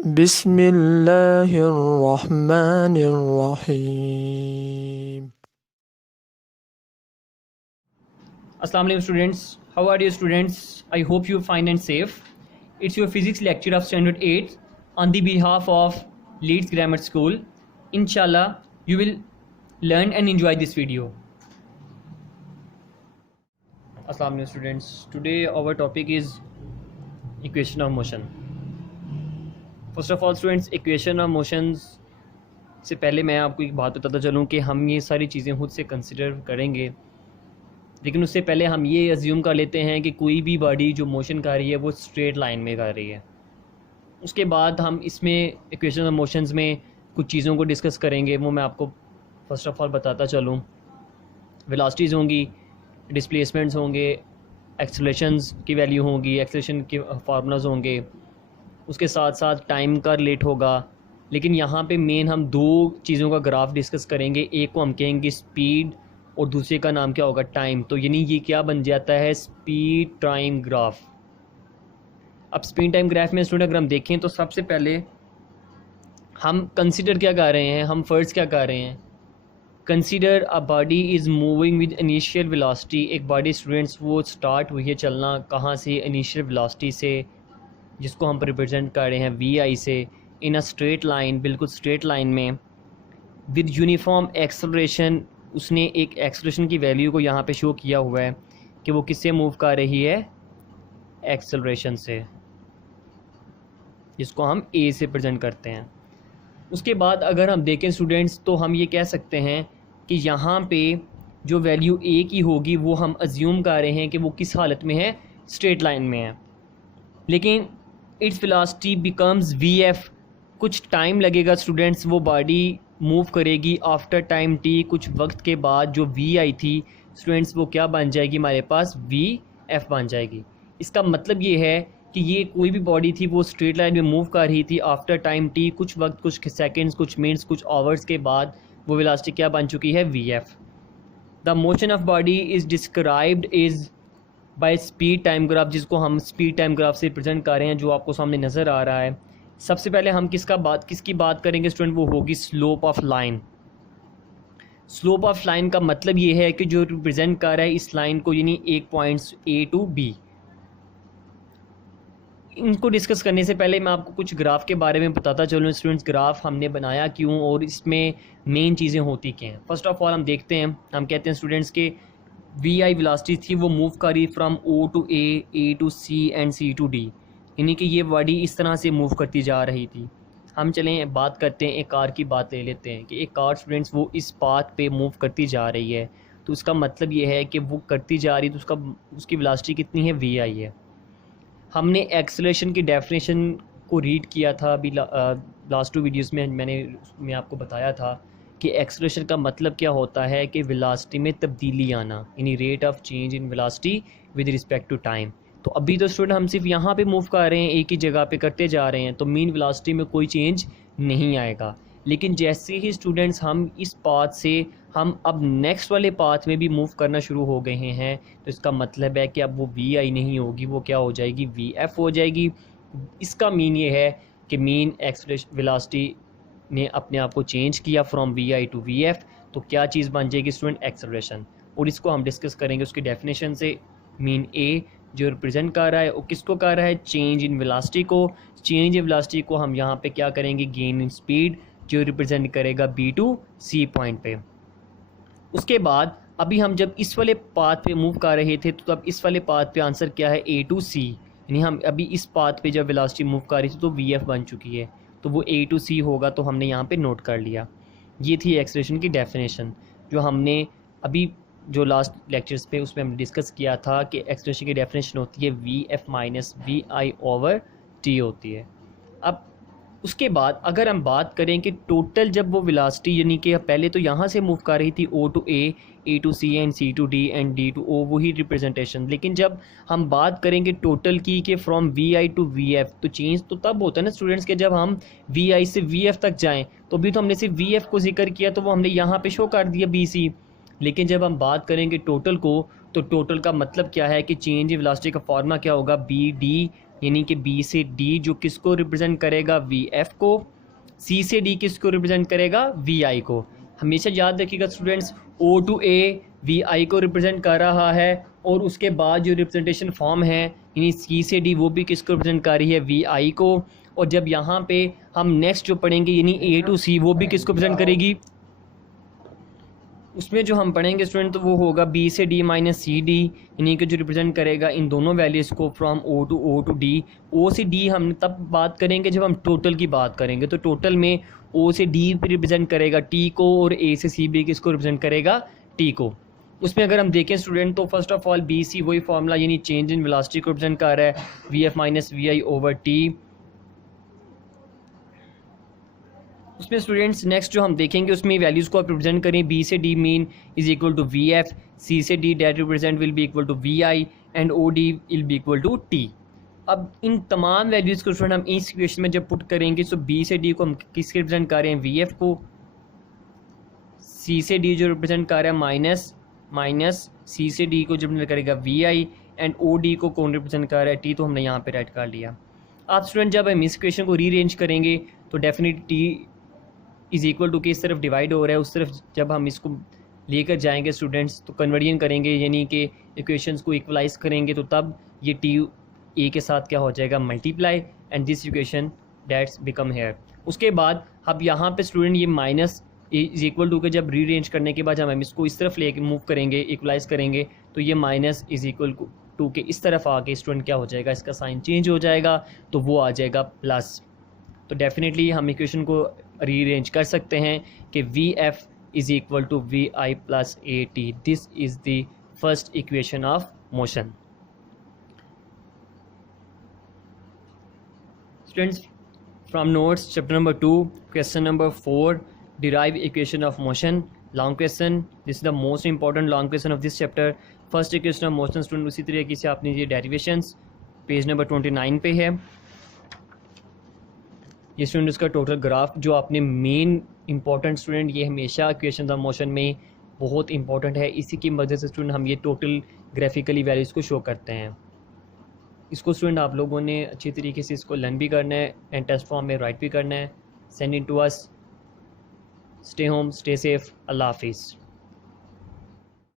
बिस्मिल्लाहिर्रहमानिर्रहीम। Assalamu alaikum students, how are you students? I hope you fine and safe. It's your physics lecture of standard 8 on the behalf of Leeds Grammar School. Inshallah you will learn and enjoy this video. Assalamu alaikum students, today our topic is equation of motion. First of all students, equation of motions से पहले मैं आपको एक बात बताता चलूँ कि हम ये सारी चीज़ें खुद से कंसिडर करेंगे, लेकिन उससे पहले हम ये अज्यूम कर लेते हैं कि कोई भी बॉडी जो मोशन कर रही है वो स्ट्रेट लाइन में कर रही है। उसके बाद हम इसमें इक्वेशन ऑफ मोशंस में कुछ चीज़ों को डिस्कस करेंगे, वो मैं आपको फर्स्ट ऑफ ऑल बताता चलूँ। वेलोसिटीज़ होंगी, डिस्प्लेसमेंट्स होंगे, एक्सेलरेशंस की वैल्यू होंगी, एक्सेलरेशन के फार्मूलाज होंगे, उसके साथ साथ टाइम का रिलेट होगा। लेकिन यहाँ पे मेन हम दो चीज़ों का ग्राफ डिस्कस करेंगे, एक को हम कहेंगे स्पीड और दूसरे का नाम क्या होगा, टाइम। तो यानी ये क्या बन जाता है, स्पीड टाइम ग्राफ। अब स्पीड टाइम ग्राफ में स्टूडेंट अगर हम देखें तो सबसे पहले हम कंसीडर क्या कर रहे हैं, हम फर्स्ट क्या कर रहे हैं, consider a body is moving with initial velocity. एक बॉडी स्टूडेंट्स वो स्टार्ट हुई है चलना कहाँ से, इनिशियल वेलोसिटी से, जिसको हम रिप्रेजेंट कर रहे हैं वी आई से, इन अ स्ट्रेट लाइन, बिल्कुल स्ट्रेट लाइन में, विद यूनिफॉर्म एक्सेलरेशन। उसने एक एक्सेलरेशन की वैल्यू को यहाँ पे शो किया हुआ है कि वो किससे मूव कर रही है, एक्सेलरेशन से, जिसको हम ए से प्रेजेंट करते हैं। उसके बाद अगर हम देखें स्टूडेंट्स तो हम ये कह सकते हैं कि यहाँ पे जो वैल्यू ए की होगी वो हम अज्यूम कर रहे हैं कि वो किस हालत में है, स्ट्रेट लाइन में है। लेकिन its velocity becomes V F. कुछ टाइम लगेगा स्टूडेंट्स, वो बॉडी मूव करेगी आफ्टर टाइम टी, कुछ वक्त के बाद जो वी आई थी स्टूडेंट्स वो क्या बन जाएगी, हमारे पास वी एफ बन जाएगी। इसका मतलब ये है कि ये कोई भी बॉडी थी वो स्ट्रेट लाइन में मूव कर रही थी आफ्टर टाइम टी, कुछ वक्त, कुछ सेकेंड्स, कुछ मिनट्स, कुछ आवर्स के बाद वो वेलोसिटी क्या बन चुकी है, v F. The motion of body is described is by speed time graph, जिसको हम स्पीड टाइम ग्राफ से प्रेजेंट कर रहे हैं, जो आपको सामने नज़र आ रहा है। सबसे पहले हम किसकी बात करेंगे स्टूडेंट, वो होगी slope of line. Slope of line का मतलब ये है कि जो रिप्रेजेंट कर रहा है इस लाइन को, यानी एक पॉइंट्स ए टू बी। इनको डिस्कस करने से पहले मैं आपको कुछ ग्राफ के बारे में बताता चलूँ स्टूडेंट्स, ग्राफ हमने बनाया क्यों और इसमें मेन चीज़ें होती क्या हैं। फर्स्ट ऑफ ऑल हम देखते हैं, हम कहते हैं स्टूडेंट्स के वी आई वेलोसिटी थी वो मूव करी from O to A to C and C to D, यानी कि ये बॉडी इस तरह से मूव करती जा रही थी। हम चलें बात करते हैं, एक कार की बात ले लेते हैं कि एक कार स्टूडेंट्स वो इस पाथ पे मूव करती जा रही है। तो उसका मतलब ये है कि वो करती जा रही है तो उसकी वेलोसिटी कितनी है, वी आई है। हमने एक्सेलरेशन की डेफिनेशन को रीड किया था अभी लास्ट टू वीडियोस में, मैं आपको बताया था कि एक्सेलरेशन का मतलब क्या होता है कि वेलोसिटी में तब्दीली आना, यानी rate of change in velocity with respect to time. तो अभी तो स्टूडेंट हम सिर्फ यहाँ पे मूव कर रहे हैं, एक ही जगह पे करते जा रहे हैं, तो मीन वेलोसिटी में कोई चेंज नहीं आएगा। लेकिन जैसे ही स्टूडेंट्स हम इस पाथ से हम अब नेक्स्ट वाले पाथ में भी मूव करना शुरू हो गए हैं, तो इसका मतलब है कि अब वो वी आई नहीं होगी, वो क्या हो जाएगी, वी एफ हो जाएगी। इसका मीन ये है कि मीन एक्सेलरेशन वेलोसिटी ने अपने आप को चेंज किया from v i to we f, तो क्या चीज़ बन जाएगी स्टूडेंट, एक्सेलरेशन। और इसको हम डिस्कस करेंगे उसकी डेफिनेशन से। मीन ए जो रिप्रेजेंट कर रहा है वो किसको कर रहा है, चेंज इन वेलोसिटी को। चेंज इन वेलोसिटी को हम यहाँ पे क्या करेंगे, गेन इन स्पीड, जो रिप्रेजेंट करेगा बी टू सी पॉइंट पे। उसके बाद अभी हम जब इस वाले पाथ पे मूव कर रहे थे तो तब इस वाले पाथ पे आंसर क्या है, ए टू सी, यानी हम अभी इस पाथ पे जब वेलोसिटी मूव कर रही थी तो वी एफ बन चुकी है, तो वो ए टू सी होगा, तो हमने यहाँ पे नोट कर लिया। ये थी एक्सेलरेशन की डेफिनेशन, जो हमने अभी जो लास्ट लेक्चर्स पे उसमें हमने डिस्कस किया था कि एक्सेलरेशन की डेफिनेशन होती है v f minus v i over t होती है। अब उसके बाद अगर हम बात करें कि टोटल जब वो वेलोसिटी, यानी कि पहले तो यहाँ से मूव कर रही थी O to A to C and C to D and D to O, वही रिप्रेजेंटेशन। लेकिन जब हम बात करेंगे टोटल की कि from v i to we f, तो चेंज तो तब होता है ना स्टूडेंट्स के जब हम वी आई से वी एफ तक जाएँ। तो अभी तो हमने सिर्फ वी एफ को जिक्र किया तो वो हमने यहाँ पे शो कर दिया बी सी। लेकिन जब हम बात करेंगे टोटल को, तो टोटल का मतलब क्या है कि चेंज इन वेलोसिटी का फॉर्मूला क्या होगा, बी डी यानी कि बी से डी जो किसको रिप्रेजेंट करेगा, वी एफ को, सी से डी किसको रिप्रेजेंट करेगा, वी आई को। हमेशा याद रखिएगा students, O to A V I को रिप्रेजेंट कर रहा है, और उसके बाद जो रिप्रेजेंटेशन फॉर्म है यानी सी से डी वो भी किसको रिप्रेजेंट कर रही है, वी आई को। और जब यहाँ पे हम नेक्स्ट जो पढ़ेंगे यानी ए टू सी वो भी किसको रिप्रेजेंट करेगी, उसमें जो हम पढ़ेंगे स्टूडेंट तो वो होगा बी से डी माइनस सी डी, यानी कि जो रिप्रेजेंट करेगा इन दोनों वैल्यूज़ को फ्रॉम ओ टू डी। ओ से डी हम तब बात करेंगे जब हम टोटल की बात करेंगे, तो टोटल में ओ से डी रिप्रेजेंट करेगा टी को, और ए से सी बी किसको रिप्रेजेंट करेगा, टी को। उसमें अगर हम देखें स्टूडेंट तो first of all B C वही फॉर्मूला यानी चेंज इन वेलोसिटी को रिप्रेजेंट कर रहा है, v f minus v i over t. उसमें स्टूडेंट्स नेक्स्ट जो हम देखेंगे उसमें वैल्यूज़ को आप रिप्रेजेंट करें, बी से D mean is equal to we F, C से D that represent will be equal to we I, and O D will be equal to T. अब इन तमाम वैल्यूज़ को स्टूडेंट हम इस इक्वेशन में जब पुट करेंगे तो बी से डी को हम किसके रिप्रेजेंट कर रहे हैं, वी एफ को, सी से डी जो रिप्रेजेंट कर रहा है माइनस सी से डी को जो रिप्रेजेंट करेगा v I, and O D को कौन रिप्रेजेंट कर रहा है, टी, तो हमने यहाँ पे राइट कर लिया। आप स्टूडेंट जब हम इस इक्वेशन को रीअरेंज करेंगे तो definitely t is equal to के इस तरफ डिवाइड हो रहा है, उस तरफ जब हम इसको लेकर जाएंगे स्टूडेंट्स तो कन्वर्जन करेंगे यानी कि इक्वेशंस को इक्वलाइज करेंगे, तो तब ये टी ए के साथ क्या हो जाएगा, multiply, and this equation that's become here. उसके बाद अब यहाँ पे स्टूडेंट ये माइनस इज इक्वल टू के जब रीअरेंज करने के बाद जब हम इसको इस तरफ लेके मूव करेंगे, इक्वलाइज करेंगे, तो ये माइनस इज इक्वल टू के इस तरफ आके स्टूडेंट क्या हो जाएगा, इसका साइन चेंज हो जाएगा, तो वो आ जाएगा प्लस। तो डेफिनेटली हम इक्वेशन को रीअरेंज कर सकते हैं कि v f is equal to we i plus a t. This is the first equation of motion. Students from notes chapter number 2 question number 4 derive equation of motion, long question, this is the most important long question of this chapter। First equation of motion student उसी तरीके से आपने ये derivations page number 29 पे है। ये student इसका total graph जो आपने मेन इंपॉर्टेंट स्टूडेंट ये हमेशा इक्वेशन ऑफ मोशन में बहुत इंपॉर्टेंट है, इसी की मदद से स्टूडेंट हम ये टोटल ग्राफिकली वैल्यूज़ को शो करते हैं। इसको स्टूडेंट आप लोगों ने अच्छी तरीके से इसको लर्न भी करना है एंड टेस्ट फॉर्म में राइट भी करना है। Send in to us. Stay home, stay safe, अल्लाह हाफिज़।